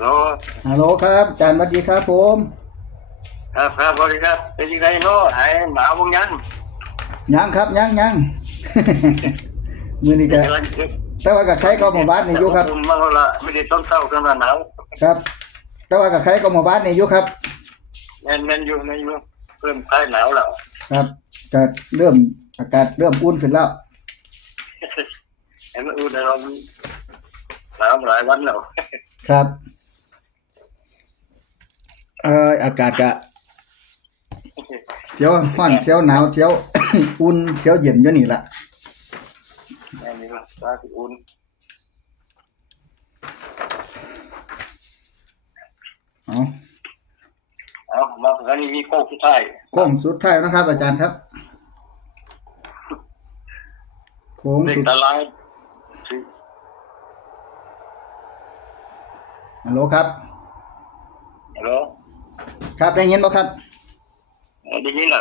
ฮัลโหลฮัลโหลครับอาจารย์สวัสดีครับผม ครับครับสวัสดีครับเป็นยังไงเนาะไอ้หมาวงยันยังครับยังยังมือนี้ก็เดินแต่ว่ากับใครก็หมู่บ้านนี่อยู่ครับมาเอาละไม่ได้ต้นเต้ากันหนาวครับ แต่ว่ากับใครก็หมู่บ้านนี่อยู่ครับแม่นแม่นอยู่แม่นอยู่เพิ่มคลายหนาวแล้วครับก็เริ่มอากาศเริ่มอุ่นขึ้นแล้วไอ้มันอุ่นเราหนาวหลายวันแล้วครับ เอ่ออากาศก็เที่ยวร้อนเที่ยวหนาวเที่ยว อุ่นเที่ยวเย็นอยู่นี่ล่ะแม่นอยู่ตาสิอุ่นเอาเอามาครั้งนี้มีโค้งสุดท้ายโค้งสุดท้ายนะครับ อาจารย์ครับโค้งเด็กสุดตารางสิฮัลโหลครับฮัลโหล ครับได้ยินบ่ครับได้ยินเหรอ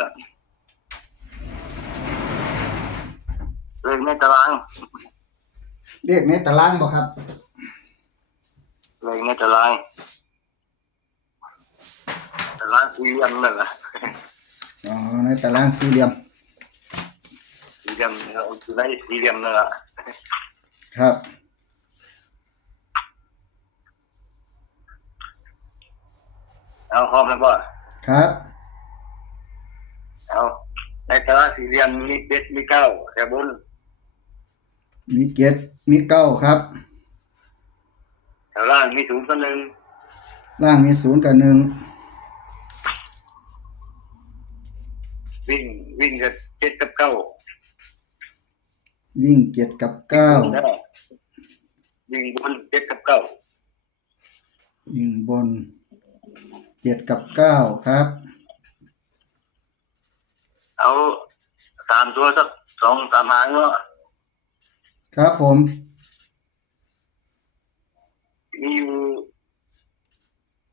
เรื่องในตารางเรียกในตารางบ่ครับเรื่องในตารางตารางสี่เหลี่ยมนั่นแหละอ๋อในตารางสี่เหลี่ยมสี่เหลี่ยมเราอยู่ในสี่เหลี่ยมนั่นแหละครับ เอาพร้อมแล้วป่ะครับเอาในตารางสี่เหลี่ยมมีเจ็ดมีเก้าแต่บนมีเจ็ดมีเก้าครับแต่ล่างมีศูนย์ตัวหนึ่งล่างมีศูนย์กับหนึ่งวิ่งวิ่งกับเจ็ดกับเก้าวิ่งเจ็ดกับเก้าวิ่งบนเจ็ดกับเก้าวิ่งบน เจ็ดกับเก้าครับ เอาสามตัวสักสองสามหางเนาะครับผมมีอยู่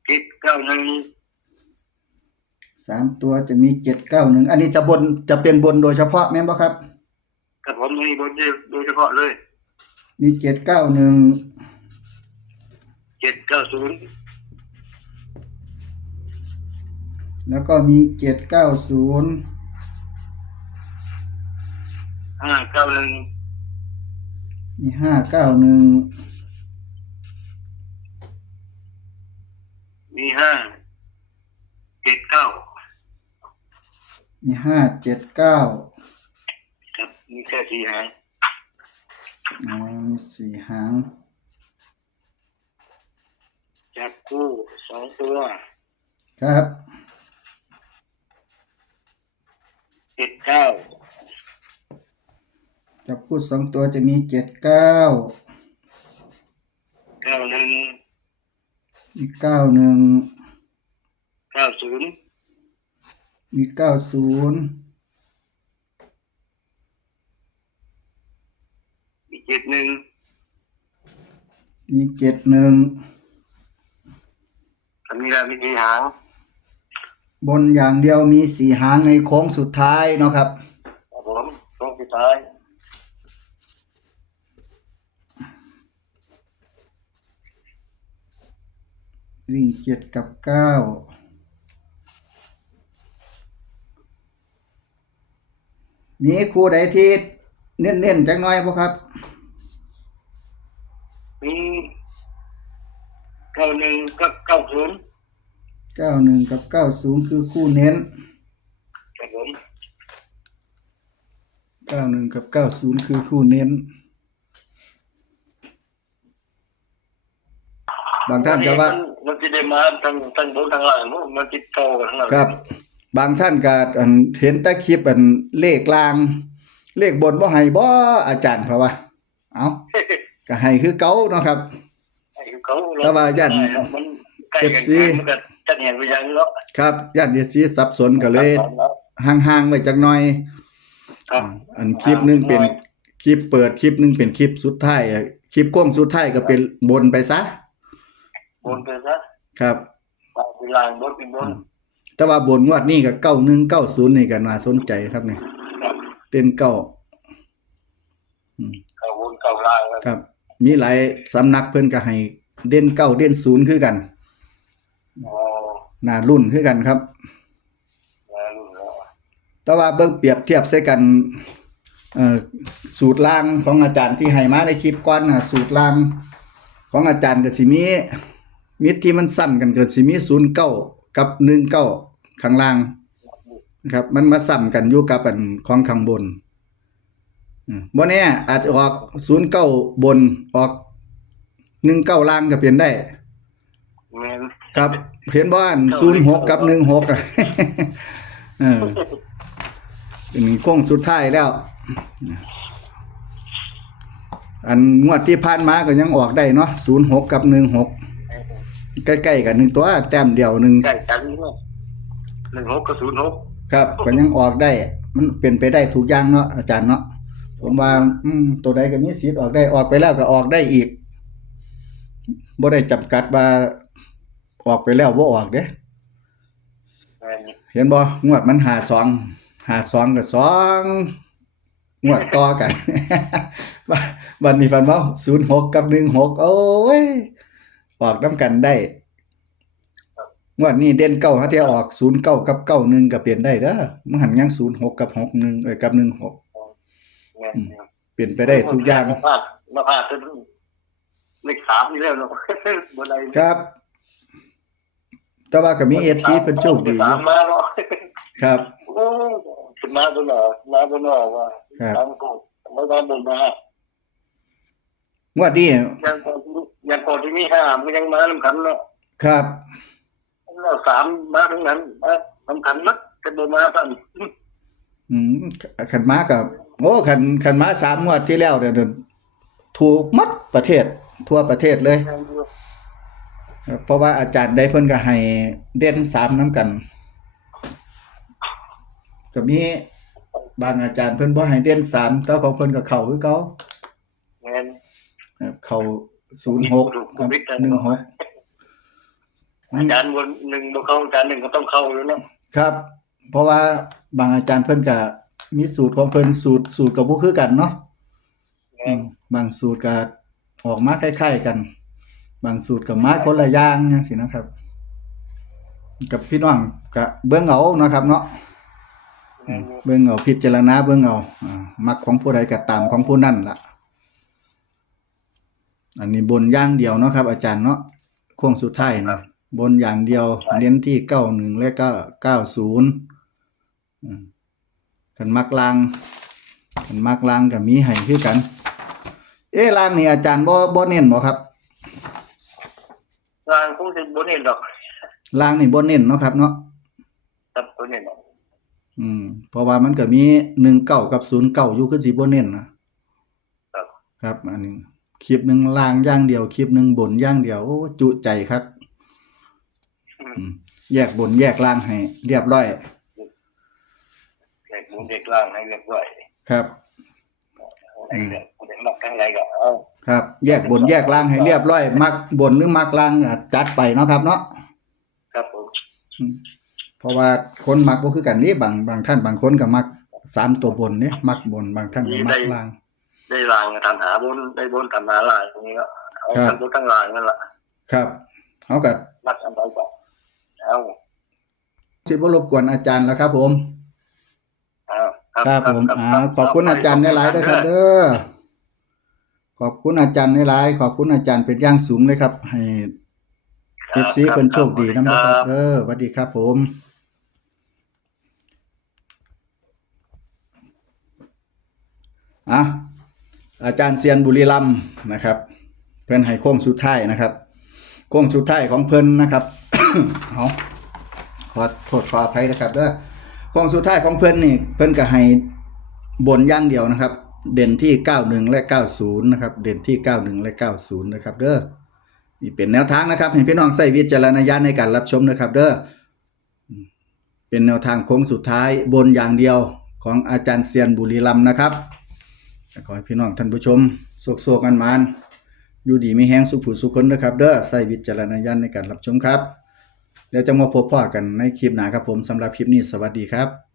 เจ็ดเก้าหนึ่งสามตัวจะมีเจ็ดเก้าหนึ่งอันนี้จะบนจะเป็นบนโดยเฉพาะแม่นบ่ครับ กับผมมีบนโดยเฉพาะเลย มีเจ็ดเก้าหนึ่งเจ็ดเก้าศูนย์ แล้วก็มีเจ็ดเก้าศูนย์ห้าเก้าหนึ่งมีห้าเก้าหนึ่งมีห้าเจ็ดเก้ามีห้าเจ็ดเก้าครับมีแค่สี่หางอ๋อมีสี่หางจับคู่สองตัว ครับ เจ็ดเก้าจับคู่สองตัวจะมีเจ็ดเก้าเก้าหนึ่งมีเก้าหนึ่งเก้าศูนย์มีเก้าศูนย์มีเจ็ดหนึ่งมีเจ็ดหนึ่งมีอะไรมีสี่หาง บนอย่างเดียวมีสี่หางในโค้งสุดท้ายเนาะครับ ครับผมตรงสุดท้ายวิ่งเจ็ดกับเก้ามีครูใดที่เน้นๆจักหน่อยบ่ครับ มีเก้าหนึ่งกับเก้าศูนย์ เก้าหนึ่งกับเก้าศูนย์คือคู่เน้นครับผมเก้าหนึ่งกับเก้าศูนย์คือคู่เน้น บางท่านก็ว่านมันจะได้มาทั้งทั้งบนทั้งล่างนู้นมันติดโตกันทั้งนั้นครับ บางท่านก็อันเห็นแต่คลิปอันเลขลาง เลขบนบ่ให้บ่อาจารย์เพราะว่า เอาก็ให้คือเก่าเนาะครับ ไอ้เขาแต่ว่าย่าน มันใกล้กัน FC มันก็ จะเห็นไปยังเนาะครับญาติสีสับสนก็เลยห่างๆไว้จักหน่อยครับอันคลิปหนึงเป็นคลิปเปิดคลิปหนึงเป็นคลิปสุดท้ายอะคลิปโค้งสุดท้ายก็เป็นบนไปซะบนไปซะครับบางทีล่างบนเป็นบนแต่ว่าบนงวดนี้ก็เก้าหนึ่งเก้าศูนย์นี่ก็น่าสนใจครับนี่ครับเต้นเก้าเข้าบนเข้าล่างแล้วครับ มีหลายสำนักเพิ่นก็ให้เด่นเก้าเด่นศูนย์คือกันอ๋อ น่ารุ่นคือกันครับแล้วรู้แล้วแต่ว่าเบิ่งเปรียบเทียบใส่กันเอ่อสูตรล่างของอาจารย์ที่ให้มาในคลิปก่อนน่ะสูตรล่างของอาจารย์ก็สิมีมิตรที่มันซ้ำกันเกิดสิมี09กับ19ข้างล่างนะครับ มันมาซ้ำกันอยู่กับอันของข้างบนอืมบ่แน่อาจจะออก09บนออก19ล่างก็เป็นได้ แม่นครับ เห็นบ่อัน06กับ16อะ เออเป็นโค้งสุดท้ายแล้ว อันงวดที่ผ่านมาก็ยังออกได้เนาะศูนย์หกกับหนึ่งหกใกล้ๆกันหนึ่งตัวแต้มเดียวหนึ่งใกล้กันนี่เนาะหนึ่งหกกับศูนย์หกครับ ก็ยังออกได้ มันเป็นไปได้ทุกอย่างเนาะอาจารย์เนาะผมว่า อืม ตัวใดก็มีสิทธิ์ออกได้ออกไปแล้วก็ออกได้อีกบ่ได้จำกัดว่า ออกไปแล้วบ่ออกเด้แม่นเห็นบ่งวดมันหาสองหาสองกับสองงวดต่อกันวันนี้ฟันเมาศูนย์หกกับหนึ่งหกโอ้ยออกน้ำกันได้งวดนี้เด่นเก้าฮะที่ออกศูนย์เก้ากับเก้าหนึ่งก็เปลี่ยนได้เด้อมันหันยังศูนย์หกกับหกหนึ่งเอ้ยกับหนึ่งหกแม่นเปลี่ยนไปได้ทุกอย่างมาพลาดมาพลาดจนเลขสามนี่แล้วเนาะบ่ได้ครับ แต่ว่าก็มีเอฟซีเพิ่นโชคดีอสายู่มมาเนาะครับ โอ้ขึ้นมาบนหน่อมาบนหน่อว่าครับสามก็ไม่มาบนมางวดนี้ยังก่อนที่ยังก่อนที่มีห้ามันยังมาลำคันเนาะครับ เราสามมาทั้งนั้นมาลำคันนักจะบนมาตั้งอืมขันม้ากับโอ้ขันขันม้าสามงวดที่แล้วเดี๋ยวถูกหมัดประเทศ ทั่วประเทศเลย เพราะว่าอาจารย์ได้เพิ่นก็ให้เด่นสามน้ำกันก็มีบางอาจารย์เพิ่นบ่ให้เด่นสามแต่ของเพิ่นก็เข้าคือเก่าเงินครับเข้า06กับ16อาจารย์วนหนึ่งบ่เข้าอาจารย์หนึ่งก็ต้องเข้าแล้วเนาะครับ เพราะว่าบางอาจารย์เพิ่นก็มีสูตรของเพิ่นสูตรสูตรก็บ่คือกันเนาะเงินบางสูตรก็ออกมาคล้ายๆกัน บางสูตรก็มาคนละอย่างจังซี่นะครับ กับพี่น้องก็เบิ่งเอานะครับเนาะเงินเบิ่งเอาพิจารณาเบิ่งเอาอ่ามักของผู้ใดก็ตามของผู้นั้นล่ะ อันนี้บนอย่างเดียวเนาะครับ อาจารย์เนาะโค้งสุดท้ายนะบนอย่างเดียวเน้นที่91และก็90อืมคันมักลางคันมักลางก็มีให้คือกัน เอ๊ะลางนี่อาจารย์บ่บ่เน้นบ่ครับ งานคงสิบ่เห็นดอกลางนี่บ่เน้นเนาะครับเนาะครับบ่เห็นดอกอืมเพราะว่ามันก็มี19กับ09อยู่คือสิบ่เน้นนะครับครับ อันนี้คลิปหนึงล่างอย่างเดียวคลิปหนึงบนอย่างเดียวโอ้จุใจครับอืมอืมแยกบนแยกล่างให้เรียบร้อยเด็กหมูเด็กล่างให้เรียบร้อยครับ ไอ้เด็กเด็กมักทั้งหลายก็เอาครับ แยกบนแยกล่างให้เรียบร้อยมักบนหรือมักล่างอะจัดไปเนาะครับ เนาะครับผมเพราะว่าคนมักบ่คือกันนี่บางบางท่านบางคนก็มักสามตัวบนเนี่ยมักบนบางท่านก็มักล่าง ได้ลางทำหาบนได้บนทำหาลางตรงนี้ก็เอาครับ ทั้งบนทั้งลางนั่นล่ะครับเฮาก็มักอันใดก็เอาสิบ่รบกวนอาจารย์แล้วครับ ผม เอาครับผมอ่าขอบคุณอาจารย์หลายๆด้วยครับเด้อ ขอบคุณอาจารย์หลายๆขอบคุณอาจารย์เป็นอย่างสูงเลยครับ ให้เอฟซีเพิ่นโชคดีนำนะครับเด้อสวัสดีครับผมอะอาจารย์เซียนบุรีรัมย์นะครับ เพิ่นให้โค้งสุดท้ายนะครับโค้งสุดท้ายของเพิ่นนะครับเอาขอโทษขออภัยนะครับเด้อโค้งสุดท้ายของเพิ่นนี่เพิ่นก็ให้บนอย่างเดียวนะครับ เด่นที่ 91 และ 90 นะครับ เด่นที่ 91 และ 90 นะครับ เด้อ นี่เป็นแนวทางนะครับให้พี่น้องใส่วิจารณญาณในการรับชมนะครับ เด้อ เป็นแนวทางโค้งสุดท้ายบนอย่างเดียวของอาจารย์เซียนบุรีรัมนะครับ ขอให้พี่น้องท่านผู้ชมโศกๆกันมานอยู่ดีไม่แห้งสุขผู้สุขคนนะครับ เด้อ ใส่วิจารณญาณในการรับชมครับ แล้วจะมาพบพ่อกันในคลิปหน้าครับผมสำหรับคลิปนี้สวัสดีครับ